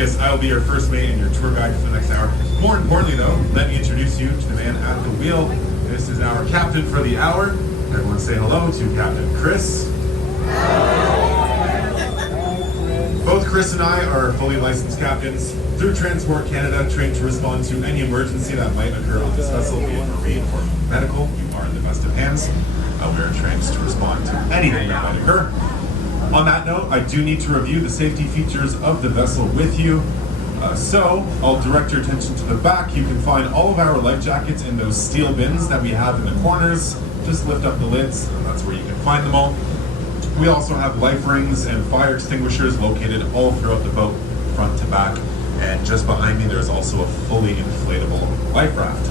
Lucas. I will be your first mate and your tour guide for the next hour. More importantly though, let me introduce you to the man at the wheel. This is our captain for the hour. Everyone say hello to Captain Chris. Both Chris and I are fully licensed captains through Transport Canada, trained to respond to any emergency that might occur on this vessel, be it marine or medical. You are in the best of hands. We are trained to respond to anything that might occur. On that note, I do need to review the safety features of the vessel with you. So I'll direct your attention to the back. You can find all of our life jackets in those steel bins that we have in the corners. Just lift up the lids, and that's where you can find them all. We also have life rings and fire extinguishers located all throughout the boat, front to back. And just behind me, there's also a fully inflatable life raft.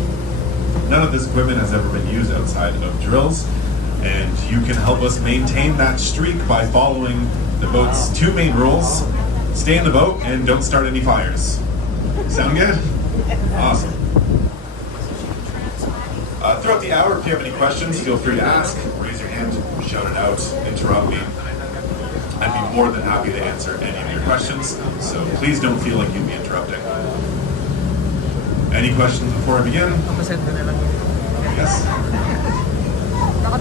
None of this equipment has ever been used outside of drills, and you can help us maintain that streak by following the boat's two main rules. Stay in the boat and don't start any fires. Sound good? Awesome. Throughout the hour, if you have any questions, feel free to ask. Raise your hand, shout it out, interrupt me. I'd be more than happy to answer any of your questions, so please don't feel like you'll be interrupting. Any questions before I begin? Yes?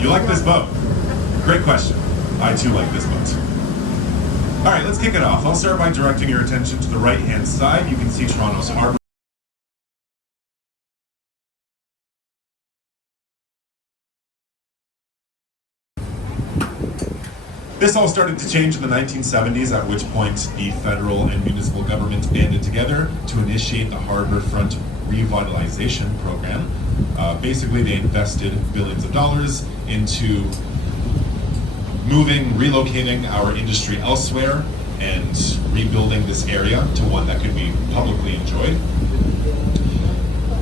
You like this boat? Great question. I too like this boat. All right, let's kick it off. I'll start by directing your attention to the right-hand side. You can see Toronto's Harbour. This all started to change in the 1970s, at which point the federal and municipal government banded together to initiate the Harbourfront revitalization program. Basically, they invested billions of dollars into moving, relocating our industry elsewhere, and rebuilding this area to one that could be publicly enjoyed.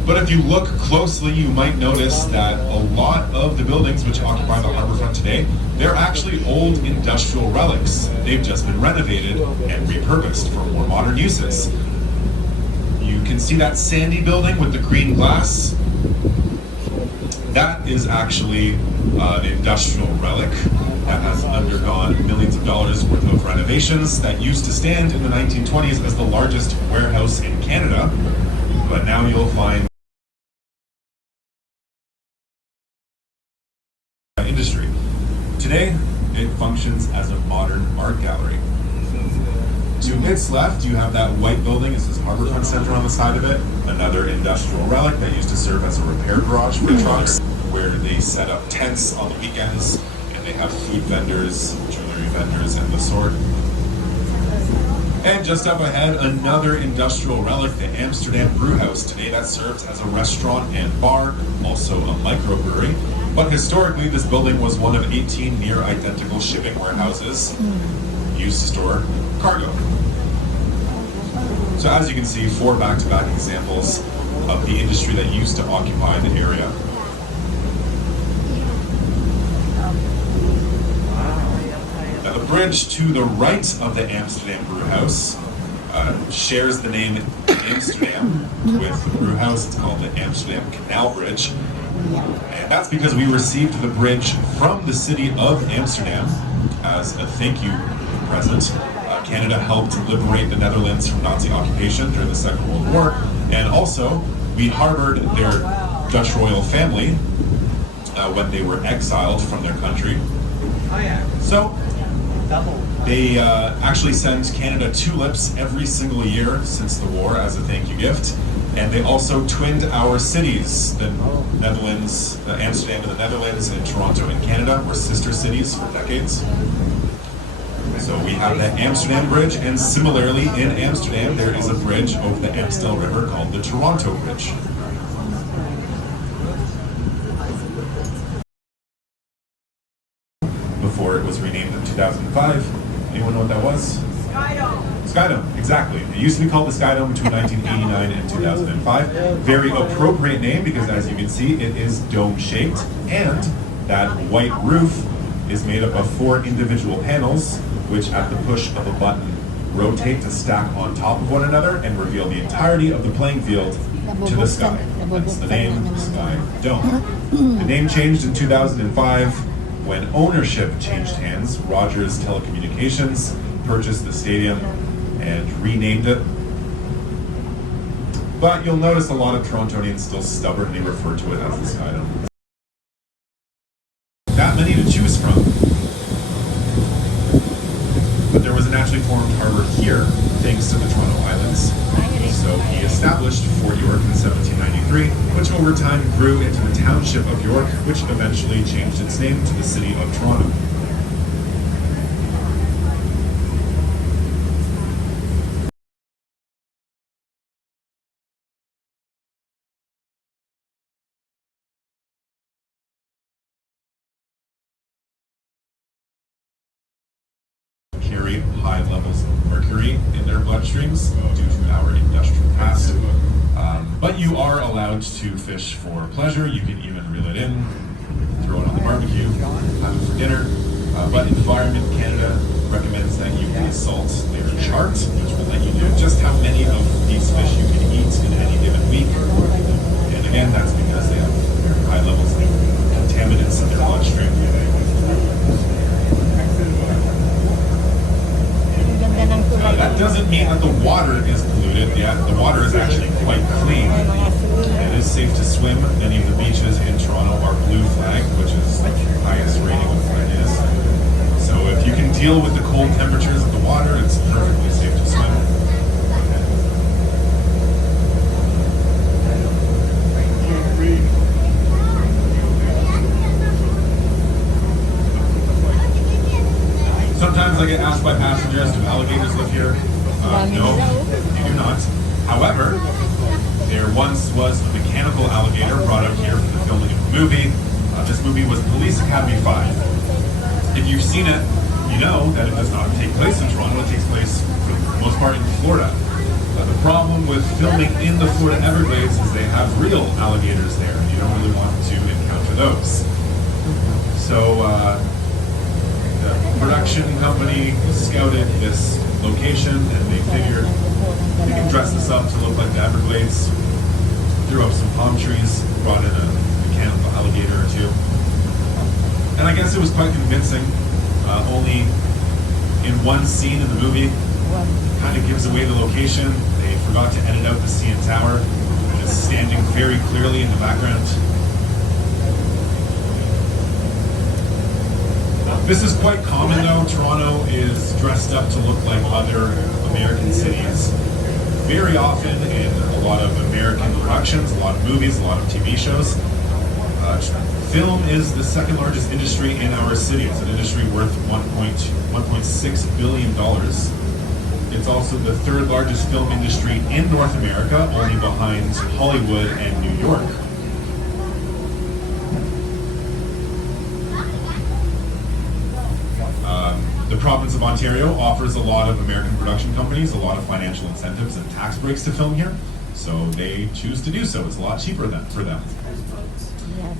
But if you look closely, you might notice that a lot of the buildings which occupy the Harbourfront today, they're actually old industrial relics. They've just been renovated and repurposed for more modern uses. You can see that sandy building with the green glass. That is actually an industrial relic that has undergone millions of dollars worth of renovations, that used to stand in the 1920s as the largest warehouse in Canada, but now you'll find industry. Today, it functions as a modern art gallery. To its left, you have that white building. It says Harbourfront Centre on the side of it. Another industrial relic that used to serve as a repair garage for trucks, where they set up tents on the weekends, and they have food vendors, jewelry vendors, and the sort. And just up ahead, another industrial relic, the Amsterdam Brewhouse. Today that serves as a restaurant and bar, also a microbrewery. But historically, this building was one of 18 near identical shipping warehouses used to store cargo. So as you can see, 4 back-to-back examples of the industry that used to occupy the area. Now, the bridge to the right of the Amsterdam Brewhouse shares the name Amsterdam with the brewhouse. It's called the Amsterdam Canal Bridge. And that's because we received the bridge from the city of Amsterdam as a thank you present. Canada helped liberate the Netherlands from Nazi occupation during the Second World War, and also we harbored their Dutch royal family when they were exiled from their country. So they actually sent Canada tulips every single year since the war as a thank you gift. And they also twinned our cities. The Netherlands, Amsterdam in the Netherlands, and Toronto in Canada were sister cities for decades. So we have the Amsterdam Bridge, and similarly in Amsterdam there is a bridge over the Amstel River called the Toronto Bridge. Before it was renamed in 2005. Anyone know what that was? Skydome, exactly. It used to be called the Skydome between 1989 and 2005. Very appropriate name because, as you can see, it is dome-shaped, and that white roof is made up of 4 individual panels, which at the push of a button rotate to stack on top of one another and reveal the entirety of the playing field to the sky. That's the name, Sky Dome. The name changed in 2005 when ownership changed hands. Rogers Telecommunications purchased the stadium and renamed it But you'll notice a lot of Torontonians still stubbornly refer to it as the Sky Dome. That many to choose from. But there was a naturally formed harbor here, thanks to the Toronto Islands. So he established Fort York in 1793, which over time grew into the township of York, which eventually changed its name to the city of Toronto. Carry high levels of mercury in their bloodstreams due to our industrial past. But you are allowed to fish for pleasure. You can even reel it in, throw it on the barbecue, have it for dinner. But Environment Canada recommends that you consult their chart, which will let you know just how many of these fish you can eat in any given week. And again, that's because they have very high levels of contaminants in their bloodstream. That doesn't mean that the water is polluted. Yeah, the water is actually quite clean. It is safe to swim. Many of the beaches in Toronto are blue flag, which is the highest rating of what it is. So if you can deal with the cold temperatures of the water, it's perfectly safe to swim. Sometimes I get asked by passengers, do alligators live here? No, they do not. However, there once was a mechanical alligator brought out here for the filming of a movie. This movie was Police Academy 5. If you've seen it, you know that it does not take place in Toronto. It takes place, for the most part, in Florida. The problem with filming in the Florida Everglades is they have real alligators there, and you don't really want to encounter those. So, the production company scouted this location and they figured they can dress this up to look like the Everglades, threw up some palm trees, brought in a mechanical alligator or two. And I guess it was quite convincing. Only in one scene in the movie, kind of gives away the location. They forgot to edit out the CN Tower. It's standing very clearly in the background. This is quite common though. Toronto is dressed up to look like other American cities. Very often in a lot of American productions, a lot of movies, a lot of TV shows. Film is the second largest industry in our city. It's an industry worth $1.6 billion. It's also the third largest film industry in North America, only behind Hollywood and New York. The province of Ontario offers a lot of American production companies a lot of financial incentives and tax breaks to film here, so they choose to do so. It's a lot cheaper for them.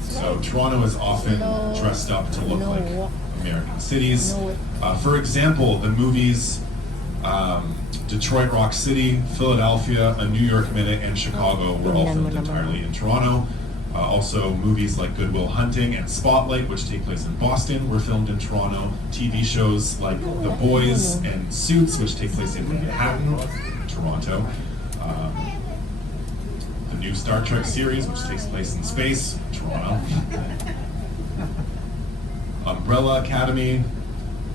So Toronto is often dressed up to look like American cities. For example, the movies Detroit Rock City, Philadelphia, A New York Minute, and Chicago were all filmed entirely in Toronto. Also, movies like Good Will Hunting and Spotlight, which take place in Boston, were filmed in Toronto. TV shows like The Boys and Suits, which take place in Manhattan, Toronto. The new Star Trek series, which takes place in space, Toronto. Umbrella Academy,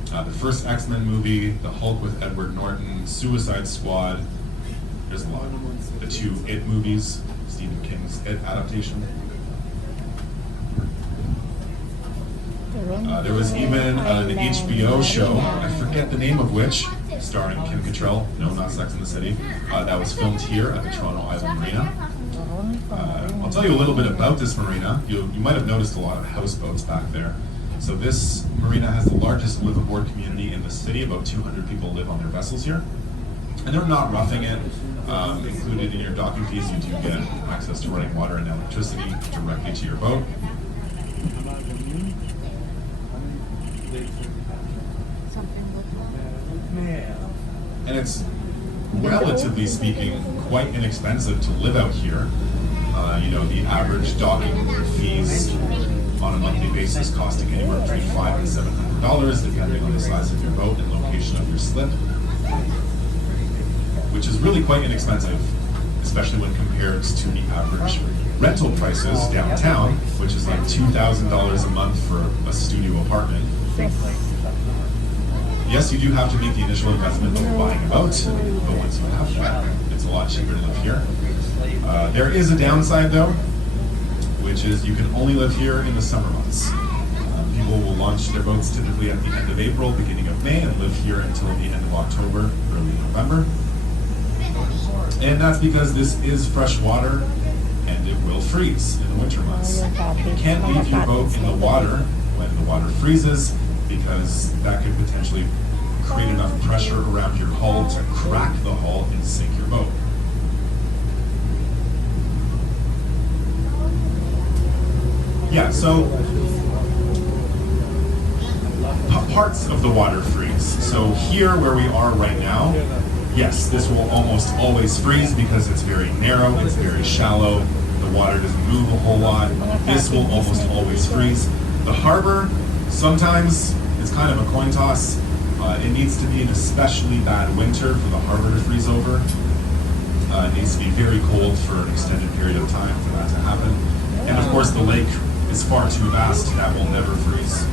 the first X-Men movie, The Hulk with Edward Norton, Suicide Squad. There's a lot. The two It movies, Stephen King's It adaptation. There was even an HBO show, I forget the name of which, starring Kim Cattrall, no, not Sex and the City, that was filmed here at the Toronto Island Marina. I'll tell you a little bit about this marina. You might have noticed a lot of houseboats back there. So this marina has the largest live-aboard community in the city. About 200 people live on their vessels here. And they're not roughing it. Included in your docking fees, you do get access to running water and electricity directly to your boat. And it's, relatively speaking, quite inexpensive to live out here. The average docking fees on a monthly basis costing anywhere between $500 and $700, depending on the size of your boat and location of your slip, which is really quite inexpensive. especially when compared to the average rental prices downtown, which is like $2,000 a month for a studio apartment. Yes, you do have to make the initial investment of buying a boat, but once you have that, it's a lot cheaper to live here. There is a downside though, which is you can only live here in the summer months. People will launch their boats typically at the end of April, beginning of May, and live here until the end of October, early November. And that's because this is fresh water and it will freeze in the winter months. You can't leave your boat in the water when the water freezes, because that could potentially create enough pressure around your hull to crack the hull and sink your boat. Yeah, so parts of the water freeze. So here where we are right now, yes, this will almost always freeze because it's very narrow, it's very shallow, the water doesn't move a whole lot. This will almost always freeze. The harbor, sometimes it's kind of a coin toss. It needs to be an especially bad winter for the harbor to freeze over. It needs to be very cold for an extended period of time for that to happen. And of course the lake is far too vast, that will never freeze.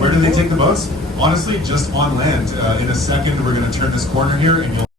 Where do they take the boats? Honestly, just on land. In a second, we're going to turn this corner here and you'll